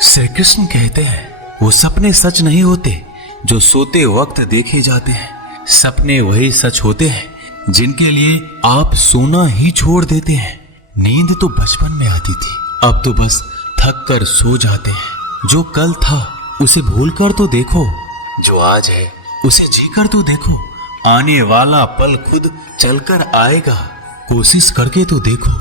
श्री कृष्ण कहते हैं वो सपने सच नहीं होते जो सोते वक्त देखे जाते हैं। सपने वही सच होते हैं जिनके लिए आप सोना ही छोड़ देते हैं। नींद तो बचपन में आती थी, अब तो बस थक कर सो जाते हैं। जो कल था उसे भूल कर तो देखो, जो आज है उसे जीकर तो देखो। आने वाला पल खुद चलकर आएगा, कोशिश करके तो देखो।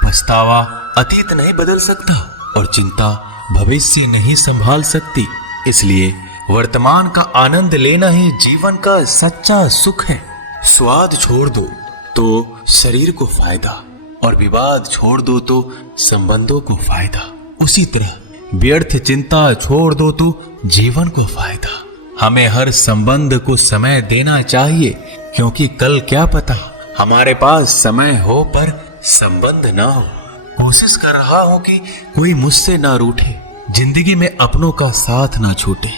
पछतावा अतीत नहीं बदल सकता और चिंता भविष्य नहीं संभाल सकती। इसलिए वर्तमान का आनंद लेना ही जीवन का सच्चा सुख है। स्वाद छोड़ दो तो शरीर को फायदा और विवाद छोड़ दो तो संबंधों को फायदा। उसी तरह व्यर्थ चिंता छोड़ दो तो जीवन को फायदा। हमें हर संबंध को समय देना चाहिए, क्योंकि कल क्या पता हमारे पास समय हो पर संबंध ना हो। कोशिश कर रहा हूं कि कोई मुझसे ना रूठे, जिंदगी में अपनों का साथ ना छूटे।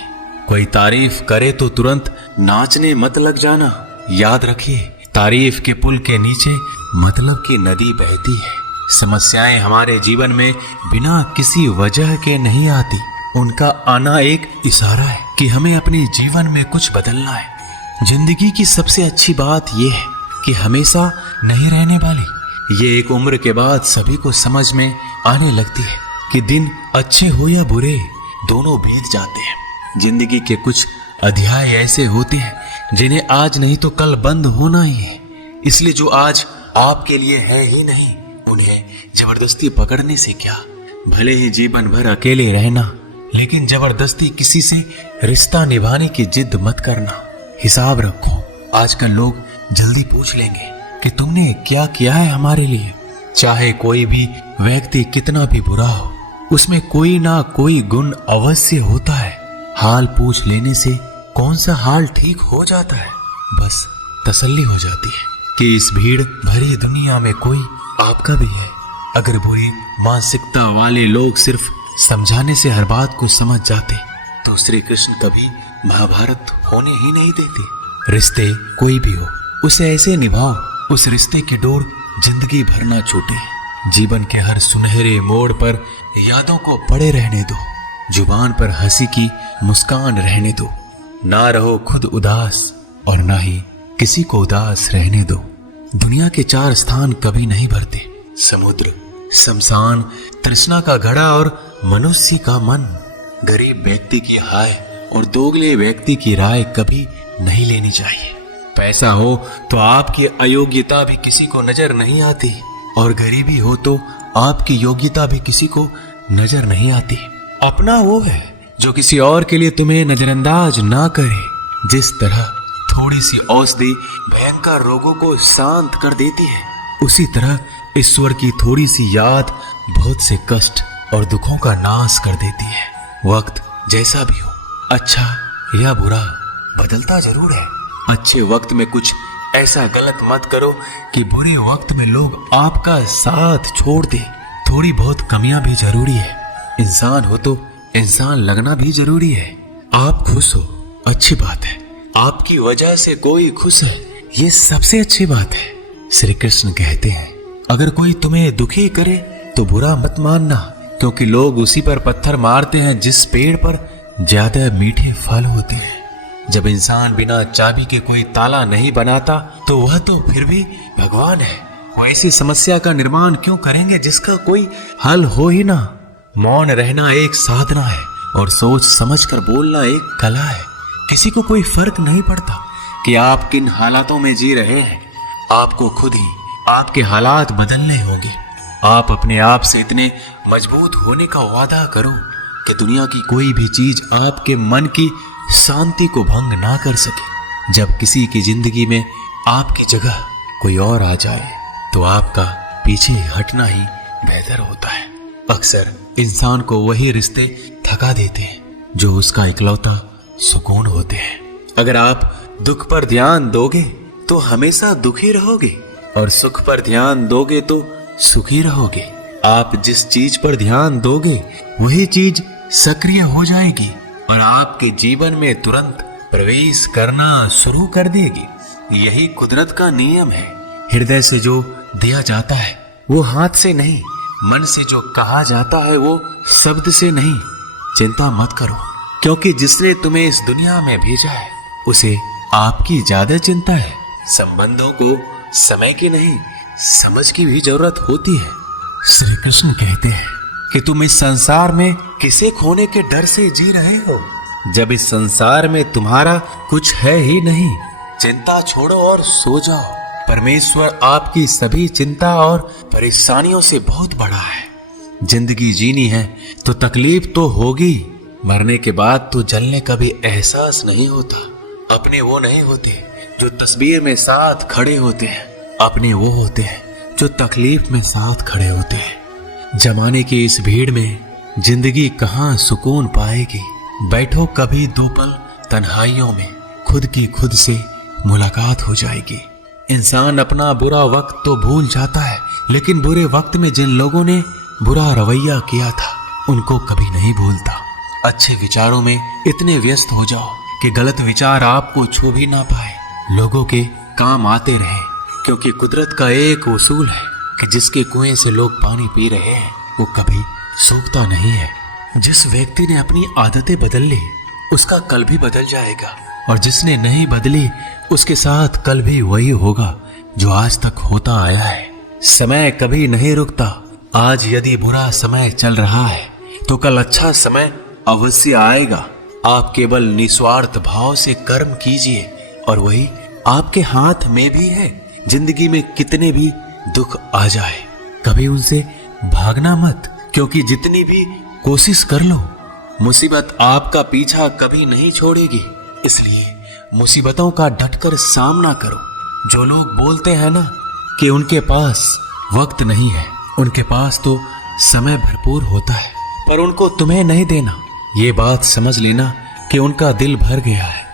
कोई तारीफ करे तो तुरंत नाचने मत लग जाना। याद रखिए, तारीफ के पुल के नीचे मतलब की नदी बहती है। समस्याएं हमारे जीवन में बिना किसी वजह के नहीं आती। उनका आना एक इशारा है कि हमें अपने जीवन में कुछ बदलना है। जिंदगी की सबसे अच्छी बात यह है कि हमेशा नहीं रहने वाली। ये एक उम्र के बाद सभी को समझ में आने लगती है कि दिन अच्छे हो या बुरे, दोनों बीत जाते हैं। जिंदगी के कुछ अध्याय ऐसे होते हैं जिन्हें आज नहीं तो कल बंद होना ही है। इसलिए जो आज आपके लिए है ही नहीं, उन्हें जबरदस्ती पकड़ने से क्या। भले ही जीवन भर अकेले रहना, लेकिन जबरदस्ती किसी से रिश्ता निभाने की जिद मत करना। हिसाब रखो, आजकल लोग जल्दी पूछ लेंगे कि तुमने क्या किया है हमारे लिए। चाहे कोई भी व्यक्ति कितना भी बुरा हो, उसमें कोई ना कोई गुण अवश्य होता है। हाल पूछ लेने से कौन सा हाल ठीक हो जाता है। बस तसल्ली हो जाती है कि इस भीड़ भरी दुनिया में कोई आपका भी है। अगर बुरी मानसिकता वाले लोग सिर्फ समझाने से हर बात को समझ जाते तो श्री कृष्ण कभी महाभारत होने ही नहीं देते। रिश्ते कोई भी हो, उसे ऐसे निभाओ उस रिश्ते की डोर जिंदगी भर ना छूटे। जीवन के हर सुनहरे मोड़ पर यादों को पड़े रहने दो। जुबान पर हंसी की मुस्कान रहने दो। ना रहो खुद उदास और ना ही किसी को उदास रहने दो। दुनिया के 4 स्थान कभी नहीं भरते, समुद्र, शमशान, तृष्णा का घड़ा और मनुष्य का मन। गरीब व्यक्ति की हाय और दोगले व्यक्ति की राय कभी नहीं लेनी चाहिए। पैसा हो तो आपकी अयोग्यता भी किसी को नजर नहीं आती, और गरीबी हो तो आपकी योग्यता भी किसी को नजर नहीं आती। अपना वो है जो किसी और के लिए तुम्हें नजरअंदाज ना करे। जिस तरह थोड़ी सी औषधि भयंकर रोगों को शांत कर देती है, उसी तरह ईश्वर की थोड़ी सी याद बहुत से कष्ट और दुखों का नाश कर देती है। वक्त जैसा भी हो, अच्छा या बुरा, बदलता जरूर है। अच्छे वक्त में कुछ ऐसा गलत मत करो कि बुरे वक्त में लोग आपका साथ छोड़ दे। थोड़ी बहुत कमियां भी जरूरी है। इंसान हो तो इंसान लगना भी जरूरी है। आप खुश हो, अच्छी बात है। आपकी वजह से कोई खुश है, ये सबसे अच्छी बात है। श्री कृष्ण कहते हैं, अगर कोई तुम्हें दुखी करे तो बुरा मत मानना, क्योंकि लोग उसी पर पत्थर मारते हैं जिस पेड़ पर ज्यादा मीठे फल होते हैं। जब इंसान बिना चाबी के कोई ताला नहीं बनाता तो वह तो फिर भी भगवान है। वो ऐसी समस्या का निर्माण क्यों करेंगे जिसका कोई हल हो ही ना। मौन रहना एक साधना है और सोच समझकर बोलना एक कला है। किसी को कोई फर्क नहीं पड़ता कि आप किन हालातों में जी रहे हैं। आपको खुद ही आपके हालात बदलने होंगे। आप अपने आप से इतने मजबूत होने का वादा करो कि दुनिया की कोई भी चीज आपके मन की शांति को भंग ना कर सके। जब किसी की जिंदगी में आपकी जगह कोई और आ जाए तो आपका पीछे हटना ही बेहतर होता है। अक्सर इंसान को वही रिश्ते थका देते हैं जो उसका इकलौता सुकून होते हैं। अगर आप दुख पर ध्यान दोगे तो हमेशा दुखी रहोगे, और सुख पर ध्यान दोगे तो सुखी रहोगे। आप जिस चीज पर ध्यान दोगे वही चीज सक्रिय हो जाएगी और आपके जीवन में तुरंत प्रवेश करना शुरू कर देगी। यही कुदरत का नियम है। हृदय से जो दिया जाता है वो हाथ से नहीं, मन से जो कहा जाता है वो शब्द से नहीं। चिंता मत करो, क्योंकि जिसने तुम्हें इस दुनिया में भेजा है उसे आपकी ज्यादा चिंता है। संबंधों को समय की नहीं, समझ की भी जरूरत होती है। श्री कृष्ण कहते हैं कि तुम इस संसार में किसे खोने के डर से जी रहे हो, जब इस संसार में तुम्हारा कुछ है ही नहीं। चिंता छोड़ो और सो जाओ। परमेश्वर आपकी सभी चिंता और परेशानियों से बहुत बड़ा है। जिंदगी जीनी है तो तकलीफ तो होगी, मरने के बाद तो जलने का भी एहसास नहीं होता। अपने वो नहीं होते जो तस्वीर में साथ खड़े होते हैं, अपने वो होते हैं जो तकलीफ में साथ खड़े होते हैं। जमाने की इस भीड़ में जिंदगी कहाँ सुकून पाएगी। बैठो कभी दो पल तन्हाइयों में, खुद की खुद से मुलाकात हो जाएगी। इंसान अपना बुरा वक्त तो भूल जाता है, लेकिन बुरे वक्त में जिन लोगों ने बुरा रवैया किया था उनको कभी नहीं भूलता। अच्छे विचारों में इतने व्यस्त हो जाओ कि गलत विचार आपको छू भी ना पाए, लोगों के काम आते रहे, क्योंकि कुदरत का एक उसूल है कि जिसके कुएं से लोग पानी पी रहे हैं वो कभी सूखता नहीं है। जिस व्यक्ति ने अपनी आदतें बदल ली उसका कल भी बदल जाएगा, और जिसने नहीं बदली उसके साथ कल भी वही होगा जो आज तक होता आया है। समय कभी नहीं रुकता। आज यदि बुरा समय चल रहा है तो कल अच्छा समय अवश्य आएगा। आप केवल निस्वार्थ भाव से कर्म कीजिए और वही आपके हाथ में भी है। जिंदगी में कितने भी दुख आ जाए कभी उनसे भागना मत, क्योंकि जितनी भी कोशिश कर लो मुसीबत आपका पीछा कभी नहीं छोड़ेगी। इसलिए मुसीबतों का डटकर सामना करो। जो लोग बोलते हैं ना कि उनके पास वक्त नहीं है, उनके पास तो समय भरपूर होता है, पर उनको तुम्हें नहीं देना। ये बात समझ लेना कि उनका दिल भर गया है।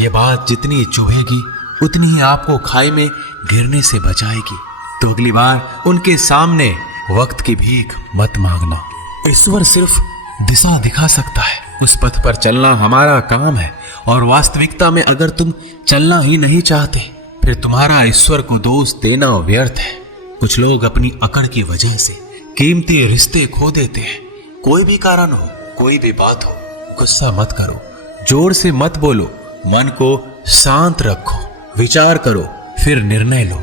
ये बात जितनी चुभेगी उतनी ही आपको खाई में गिरने से बचाएगी। तो अगली बार उनके सामने वक्त की भीख मत मांगना। ईश्वर सिर्फ दिशा दिखा सकता है, उस पथ पर चलना हमारा काम है। और वास्तविकता में अगर तुम चलना ही नहीं चाहते फिर तुम्हारा ईश्वर को दोष देना व्यर्थ है। कुछ लोग अपनी अकड़ की वजह से कीमती रिश्ते खो देते हैं। कोई भी कारण हो, कोई भी बात हो, गुस्सा मत करो, जोर से मत बोलो, मन को शांत रखो, विचार करो, फिर निर्णय लो।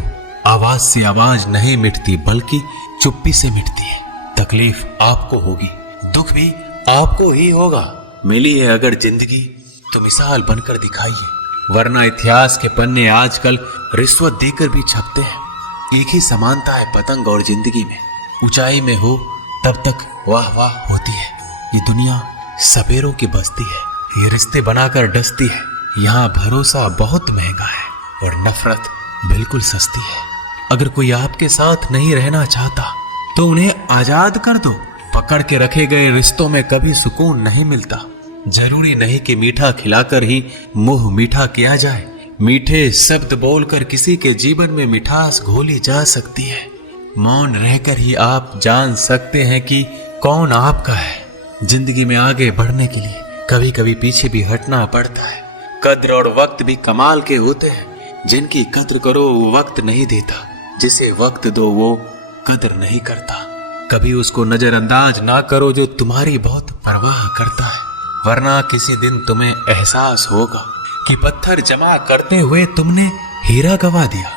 आवाज से आवाज नहीं मिटती बल्कि चुप्पी से मिटती है। तकलीफ आपको होगी, दुख भी आपको ही होगा। मिली है अगर जिंदगी तो मिसाल बनकर दिखाइए, वरना इतिहास के पन्ने आजकल रिश्वत देकर भी छपते हैं। एक ही समानता है पतंग और जिंदगी में। ऊंचाई में हो तब तक वाह वाह होती है। ये दुनिया सपेरों की बस्ती है, ये रिश्ते बनाकर डसती है। यहाँ भरोसा बहुत महंगा है और नफरत बिल्कुल सस्ती है। अगर कोई आपके साथ नहीं रहना चाहता तो उन्हें आजाद कर दो। पकड़ के रखे गए रिश्तों में कभी सुकून नहीं मिलता। जरूरी नहीं कि मीठा खिलाकर ही मुंह मीठा किया जाए। मीठे शब्द बोलकर किसी के जीवन में मिठास घोली जा सकती है। मौन रहकर ही आप जान सकते हैं कि कौन आपका है। जिंदगी में आगे बढ़ने के लिए कभी कभी पीछे भी हटना पड़ता है। कद्र और वक्त भी कमाल के होते हैं। जिनकी कद्र करो वो वक्त नहीं देता, जिसे वक्त दो वो कद्र नहीं करता। कभी उसको नजरअंदाज ना करो जो तुम्हारी बहुत परवाह करता है, वरना किसी दिन तुम्हें एहसास होगा कि पत्थर जमा करते हुए तुमने हीरा गवा दिया।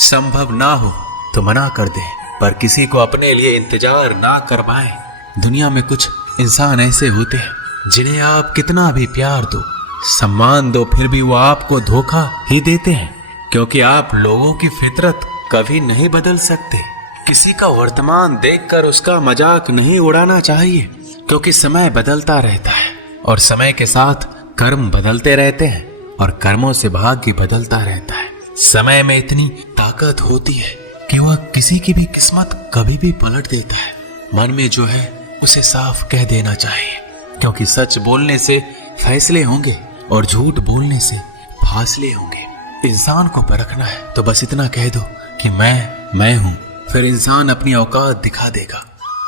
संभव ना हो तो मना कर दे, पर किसी को अपने लिए इंतजार ना करवाएं। दुनिया में कुछ इंसान ऐसे होते हैं जिन्हें आप कितना भी प्यार दो, सम्मान दो, फिर भी वो आपको धोखा ही देते हैं, क्योंकि आप लोगों की फितरत कभी नहीं बदल सकते। किसी का वर्तमान देखकर उसका मजाक नहीं उड़ाना चाहिए, क्योंकि समय बदलता रहता है और समय के साथ कर्म बदलते रहते हैं और कर्मों से भाग्य बदलता रहता है। समय में इतनी ताकत होती है कि वह किसी की भी किस्मत कभी भी पलट देता है। मन में जो है उसे साफ कह देना चाहिए, क्योंकि सच बोलने से फैसले होंगे और झूठ बोलने से फासले होंगे। इंसान को परखना है तो बस इतना कह दो कि मैं हूं, फिर इंसान अपनी औकात दिखा देगा।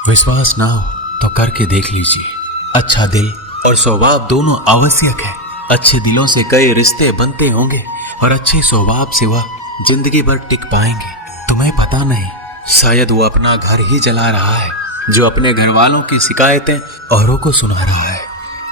विश्वास ना हो तो करके देख लीजिए। अच्छा दिल और स्वभाव दोनों आवश्यक है। अच्छे दिलों से कई रिश्ते बनते होंगे और अच्छे स्वभाव से वह जिंदगी भर टिक पाएंगे। तुम्हें पता नहीं, शायद वो अपना घर ही जला रहा है जो अपने घर वालों की शिकायतें औरों को सुना रहा है।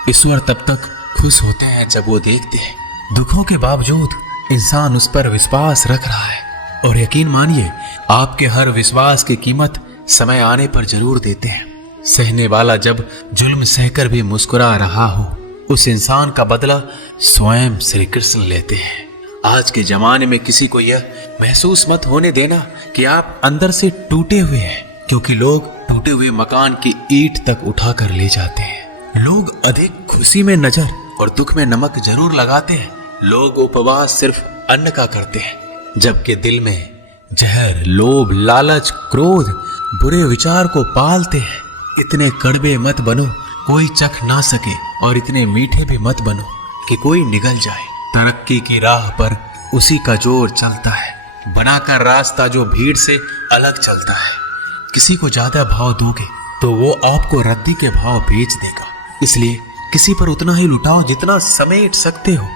ईश्वर तब तक खुश होते हैं जब वो देखते हैं दुखों के बावजूद इंसान उस पर विश्वास रख रहा है। और यकीन मानिए, आपके हर विश्वास की कीमत समय आने पर जरूर देते हैं। सहने वाला जब जुल्म सहकर भी मुस्कुरा रहा हो, उस इंसान का बदला स्वयं श्री कृष्ण लेते हैं। आज के जमाने में किसी को यह महसूस मत होने देना कि आप अंदर से टूटे हुए हैं, क्योंकि लोग टूटे हुए मकान की ईंट तक उठाकर ले जाते हैं। लोग अधिक खुशी में नजर और दुख में नमक जरूर लगाते हैं। लोग उपवास सिर्फ अन्न का करते हैं, जबकि दिल में जहर, लोभ, लालच, क्रोध, बुरे विचार को पालते हैं। इतने कड़वे मत बनो कोई चख ना सके, और इतने मीठे भी मत बनो कि कोई निगल जाए। तरक्की की राह पर उसी का जोर चलता है, बनाकर रास्ता जो भीड़ से अलग चलता है। किसी को ज्यादा भाव दोगे तो वो आपको रद्दी के भाव बेच देगा। इसलिए किसी पर उतना ही लुटाओ जितना समेट सकते हो।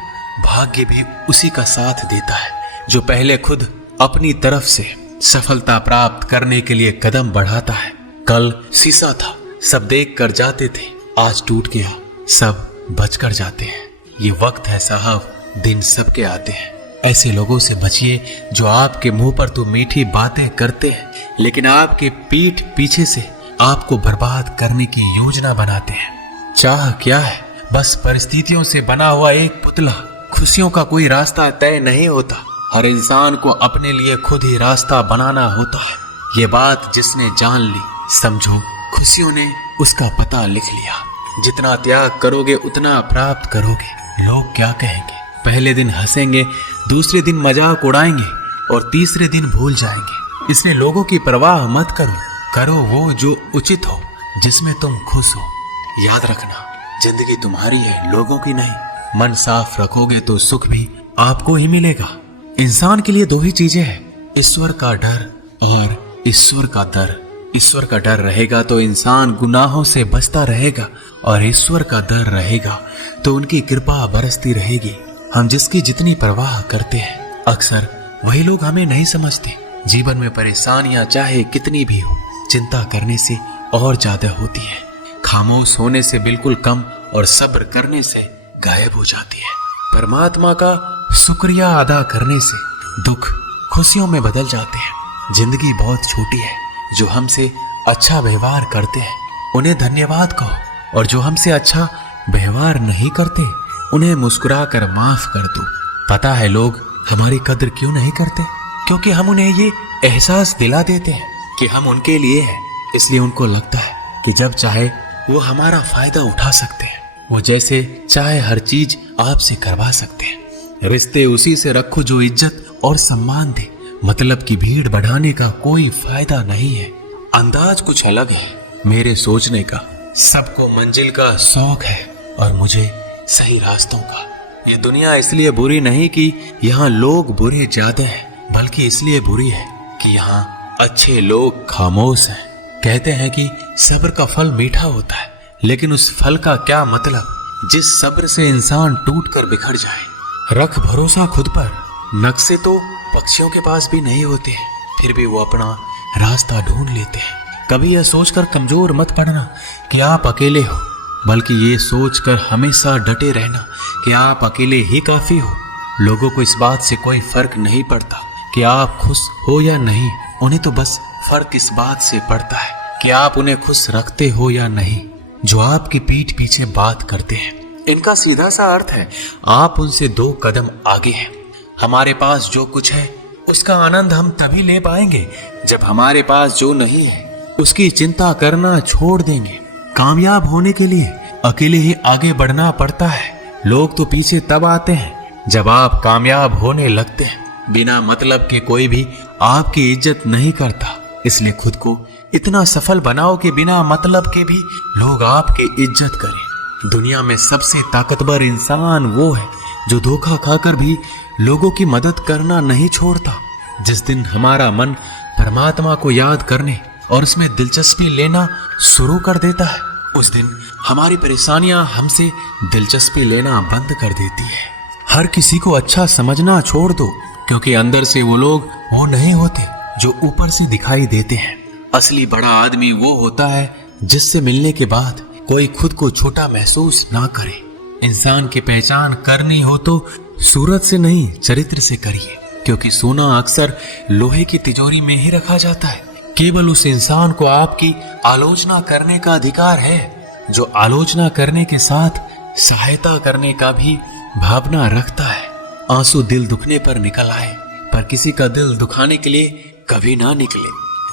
भाग्य भी उसी का साथ देता है जो पहले खुद अपनी तरफ से सफलता प्राप्त करने के लिए कदम बढ़ाता है। कल शीशा था, सब देख कर जाते थे, आज टूट गया, सब बचकर जाते हैं। ये वक्त है साहब, दिन सबके आते हैं। ऐसे लोगों से बचिए जो आपके मुंह पर तो मीठी बातें करते हैं, लेकिन आपके पीठ पीछे से आपको बर्बाद करने की योजना बनाते हैं। चाह क्या है? बस परिस्थितियों से बना हुआ एक पुतला। खुशियों का कोई रास्ता तय नहीं होता, हर इंसान को अपने लिए खुद ही रास्ता बनाना होता है। ये बात जिसने जान ली, समझो खुशियों ने उसका पता लिख लिया। जितना त्याग करोगे उतना प्राप्त करोगे। लोग क्या कहेंगे? पहले दिन हंसेंगे, दूसरे दिन मजाक उड़ाएंगे और तीसरे दिन भूल जाएंगे। इसलिए लोगों की परवाह मत करो, करो वो जो उचित हो, जिसमें तुम खुश हो। याद रखना, जिंदगी तुम्हारी है, लोगों की नहीं। मन साफ रखोगे तो सुख भी आपको ही मिलेगा। इंसान के लिए दो ही चीजें हैं, ईश्वर का डर और ईश्वर का दर। ईश्वर का डर रहेगा तो इंसान गुनाहों से बचता रहेगा, और ईश्वर का डर रहेगा तो उनकी कृपा बरसती रहेगी। हम जिसकी जितनी परवाह करते हैं, अक्सर वही लोग हमें नहीं समझते। जीवन में परेशानियां चाहे कितनी भी हो, चिंता करने से और ज्यादा होती है। खामोश होने से बिल्कुल कम और सब्र करने से गायब हो जाती है। परमात्मा का शुक्रिया अदा करने से दुख खुशियों में बदल जाते हैं। जिंदगी बहुत छोटी है, जो हमसे अच्छा व्यवहार करते हैं उन्हें धन्यवाद कहो, और जो हमसे अच्छा व्यवहार नहीं करते उन्हें मुस्कुरा कर माफ कर दो। पता है लोग हमारी कदर क्यों नहीं करते? क्योंकि हम उन्हें ये एहसास दिला देते हैं कि हम उनके लिए हैं। इसलिए उनको लगता है कि जब चाहे वो हमारा फायदा उठा सकते हैं, वो जैसे चाहे हर चीज आपसे करवा सकते हैं। रिश्ते उसी से रखो जो इज्जत और सम्मान दे। मतलब की भीड़ बढ़ाने का कोई फायदा नहीं है। अंदाज कुछ अलग है मेरे सोचने का। सबको मंजिल का शौक है और मुझे सही रास्तों का। ये दुनिया इसलिए बुरी नहीं कि यहाँ लोग बुरे ज्यादा हैं, बल्कि इसलिए बुरी है कि यहाँ अच्छे लोग खामोश हैं। कहते हैं कि सब्र का फल मीठा होता है, लेकिन उस फल का क्या मतलब जिस सब्र से इंसान टूट कर बिखर जाए। रख भरोसा खुद पर। नक्शे तो पक्षियों के पास भी नहीं होते, फिर भी वो अपना रास्ता ढूंढ लेते हैं। कभी यह सोचकर कमजोर मत पड़ना कि आप अकेले हो, बल्कि ये सोचकर हमेशा डटे रहना कि आप अकेले ही काफी हो। लोगों को इस बात से कोई फर्क नहीं पड़ता कि आप खुश हो या नहीं। उन्हें तो बस फर्क इस बात से पड़ता है कि आप उन्हें खुश रखते हो या नहीं। जो आपकी पीठ पीछे बात करते हैं, इनका सीधा सा अर्थ है आप उनसे 2 कदम आगे हैं। हमारे पास जो कुछ है उसका आनंद हम तभी ले पाएंगे जब हमारे पास जो नहीं है उसकी चिंता करना छोड़ देंगे। कामयाब होने के लिए अकेले ही आगे बढ़ना पड़ता है। लोग तो पीछे तब आते हैं जब आप कामयाब होने लगते हैं। बिना मतलब के कोई भी आपकी इज्जत नहीं करता। इसलिए खुद को इतना सफल बनाओ कि बिना मतलब के भी लोग आपकी इज्जत करें। दुनिया में सबसे ताकतवर इंसान वो है जो धोखा खाकर भी लोगों की मदद करना नहीं छोड़ता। जिस दिन हमारा मन परमात्मा को याद करने और उसमें दिलचस्पी लेना शुरू कर देता है, उस दिन हमारी परेशानियां हमसे दिलचस्पी लेना बंद कर देती है। हर किसी को अच्छा समझना छोड़ दो, क्योंकि अंदर से वो लोग वो नहीं होते जो ऊपर से दिखाई देते हैं। असली बड़ा आदमी वो होता है जिससे मिलने के बाद कोई खुद को छोटा महसूस ना करे। इंसान की पहचान करनी हो तो सूरत से नहीं, चरित्र से करिए, क्योंकि सोना अक्सर लोहे की तिजोरी में ही रखा जाता है। केवल उस इंसान को आपकी आलोचना करने का अधिकार है जो आलोचना करने के साथ सहायता करने का भी भावना रखता है। आंसू दिल दुखने पर निकल आए, पर किसी का दिल दुखाने के लिए कभी ना निकले।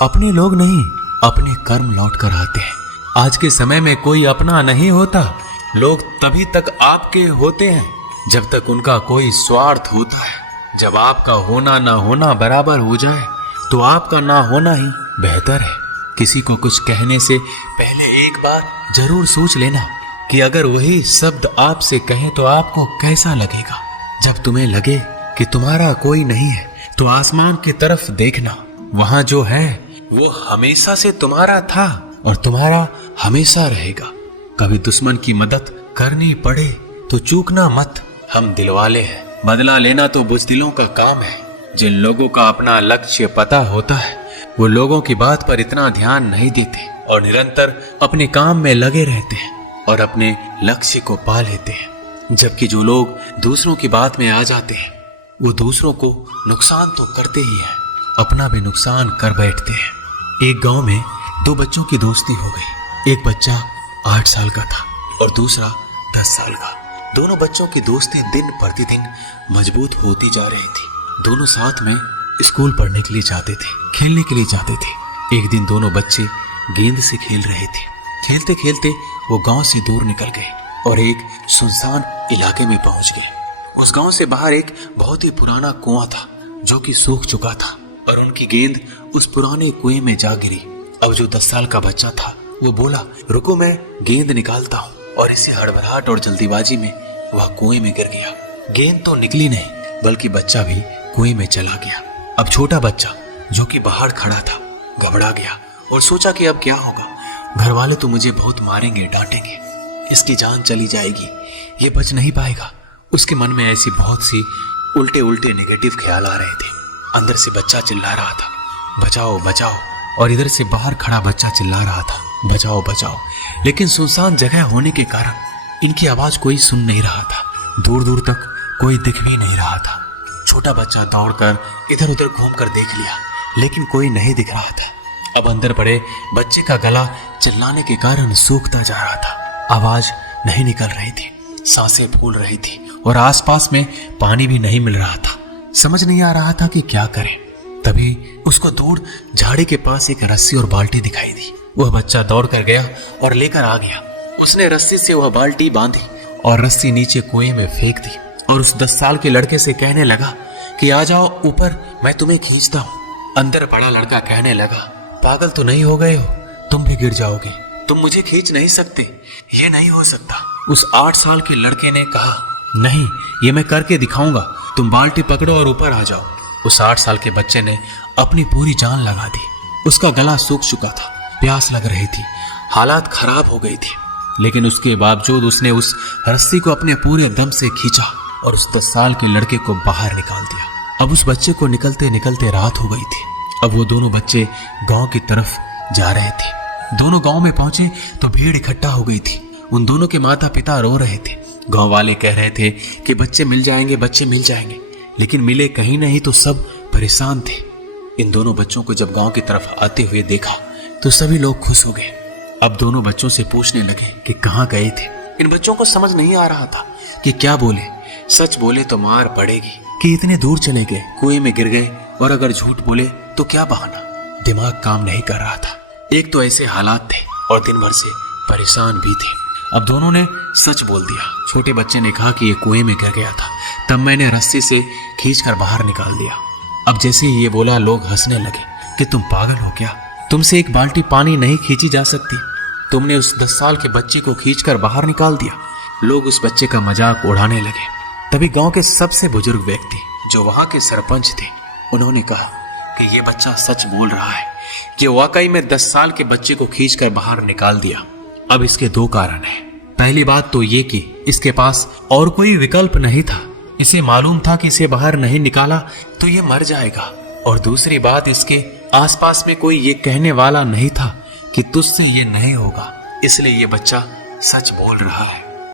अपने लोग नहीं, अपने कर्म लौट कर आते हैं। आज के समय में कोई अपना नहीं होता। लोग तभी तक आपके होते हैं जब तक उनका कोई स्वार्थ होता है। जब आपका होना ना होना बराबर हो जाए तो आपका ना होना ही बेहतर है। किसी को कुछ कहने से पहले एक बार जरूर सोच लेना कि अगर वही शब्द आपसे कहे तो आपको कैसा लगेगा। जब तुम्हें लगे कि तुम्हारा कोई नहीं है तो आसमान की तरफ देखना, वहां जो है वो हमेशा से तुम्हारा था और तुम्हारा हमेशा रहेगा। कभी दुश्मन की मदद करनी पड़े तो चूकना मत। हम दिलवाले हैं, बदला लेना तो बुज़दिलों का काम है। जिन लोगों का अपना लक्ष्य पता होता है वो लोगों की बात पर इतना ध्यान नहीं देते और निरंतर अपने काम में लगे रहते हैं और अपने लक्ष्य को पा लेते हैं। जबकि जो लोग दूसरों की बात में आ जाते हैं वो दूसरों को नुकसान तो करते ही हैं, अपना भी नुकसान कर बैठते हैं। एक गांव में दो बच्चों की दोस्ती हो गई। एक बच्चा 8 साल का था और दूसरा 10 साल का। दोनों बच्चों की दोस्ती दिन प्रतिदिन मजबूत होती जा रही थी। दोनों साथ में स्कूल पढ़ने के लिए जाते थे, खेलने के लिए जाते थे। एक दिन दोनों बच्चे गेंद से खेल रहे थे। खेलते खेलते वो गांव से दूर निकल गए और एक सुनसान इलाके में पहुंच गए। उस गांव से बाहर एक बहुत ही पुराना कुआं था जो कि सूख चुका था और उनकी गेंद उस पुराने कुएं में जा गिरी। अब जो 10 साल का बच्चा था वो बोला, रुको मैं गेंद निकालता हूँ, और इसी हड़बड़ाहट और जल्दीबाजी में वह कुएं में गिर गया। गेंद तो निकली नहीं बल्कि बच्चा भी कुएं में चला गया। अब छोटा बच्चा जो कि बाहर खड़ा था घबरा गया और सोचा कि अब क्या होगा। घर वाले तो मुझे बहुत मारेंगे, डांटेंगे, इसकी जान चली जाएगी, ये बच नहीं पाएगा। उसके मन में ऐसी बहुत सी उल्टे उल्टे नेगेटिव ख्याल आ रहे थे। अंदर से बच्चा चिल्ला रहा था, बचाओ बचाओ, और इधर से बाहर खड़ा बच्चा चिल्ला रहा था, बचाओ बचाओ। लेकिन सुनसान जगह होने के कारण इनकी आवाज कोई सुन नहीं रहा था। दूर दूर तक कोई दिख भी नहीं रहा था। छोटा बच्चा दौड़कर इधर उधर घूमकर देख लिया लेकिन कोई नहीं दिख रहा था। अब अंदर पड़े बच्चे का गला चिल्लाने के कारण सूखता जा रहा था। आवाज नहीं निकल रही थी, सांसें फूल रही थी और आसपास में पानी भी नहीं मिल रहा था। समझ नहीं आ रहा था कि क्या करें। तभी उसको दूर झाड़ी के पास एक रस्सी और बाल्टी दिखाई दी। वह बच्चा दौड़ कर गया और लेकर आ गया। उसने रस्सी से वह बाल्टी बांधी और रस्सी नीचे कुएं में फेंक दी और उस 10 साल के लड़के से कहने लगा कि आ जाओ ऊपर, मैं तुम्हें खींचता हूँ। अंदर बड़ा लड़का कहने लगा, पागल तो नहीं हो गए हो, तुम भी गिर जाओगे, तुम मुझे खींच नहीं सकते, ये नहीं हो सकता। उस 8 साल के लड़के ने कहा, नहीं, ये मैं करके दिखाऊंगा, तुम बाल्टी पकड़ो और ऊपर आ जाओ। उस 8 साल के बच्चे ने अपनी पूरी जान लगा दी। उसका गला सूख चुका था, प्यास लग रही थी, हालात खराब हो गई थी, लेकिन उसके बावजूद उसने उस रस्सी को अपने पूरे दम से खींचा और उस 10 साल के लड़के को बाहर निकाल दिया। अब उस बच्चे को निकलते निकलते रात हो गई थी। अब वो दोनों बच्चे गांव की तरफ जा रहे थे। दोनों गांव में पहुंचे तो भीड़ इकट्ठा हो गई थी। उन दोनों के माता पिता रो रहे थे। गांव वाले कह रहे थे कि बच्चे मिल जाएंगे, बच्चे मिल जाएंगे, लेकिन मिले कहीं नहीं तो सब परेशान थे। इन दोनों बच्चों को जब गांव की तरफ आते हुए देखा तो सभी लोग खुश हो गए। अब दोनों बच्चों से पूछने लगे कि कहाँ गए थे। इन बच्चों को समझ नहीं आ रहा था कि क्या बोले। सच बोले तो मार पड़ेगी कि इतने दूर चले गए, कुएं में गिर गए, और अगर झूठ बोले तो क्या बहाना। दिमाग काम नहीं कर रहा था। एक तो ऐसे हालात थे और दिन भर से परेशान भी थे। अब दोनों ने सच बोल दिया। छोटे बच्चे ने कहा कि ये कुएं में गिर गया था, तब मैंने रस्सी से खींचकर बाहर निकाल दिया। अब जैसे ही ये बोला लोग हंसने लगे कि तुम पागल हो क्या, तुमसे एक बाल्टी पानी नहीं खींची जा सकती, तुमने उस 10 साल के बच्चे को खींचकर बाहर निकाल दिया। लोग उस बच्चे का मजाक उड़ाने लगे। तभी गांव के सबसे बुजुर्ग व्यक्ति जो वहां के सरपंच थे, उन्होंने कहा कि ये बच्चा सच बोल रहा है कि वाकई में 10 साल के बच्चे को खींचकर बाहर निकाल दिया। अब इसके 2 कारण हैं। पहली बात तो ये कि इसके पास और कोई विकल्प नहीं था। इसे मालूम था कि इसे बाहर नहीं निकाला तो ये मर जाएगा। और दूसरी बात, इसके आसपास में कोई ये कहने वाला नहीं था कि तुझसे ये नहीं होगा, इसलिए ये बच्चा सच बोल रहा है।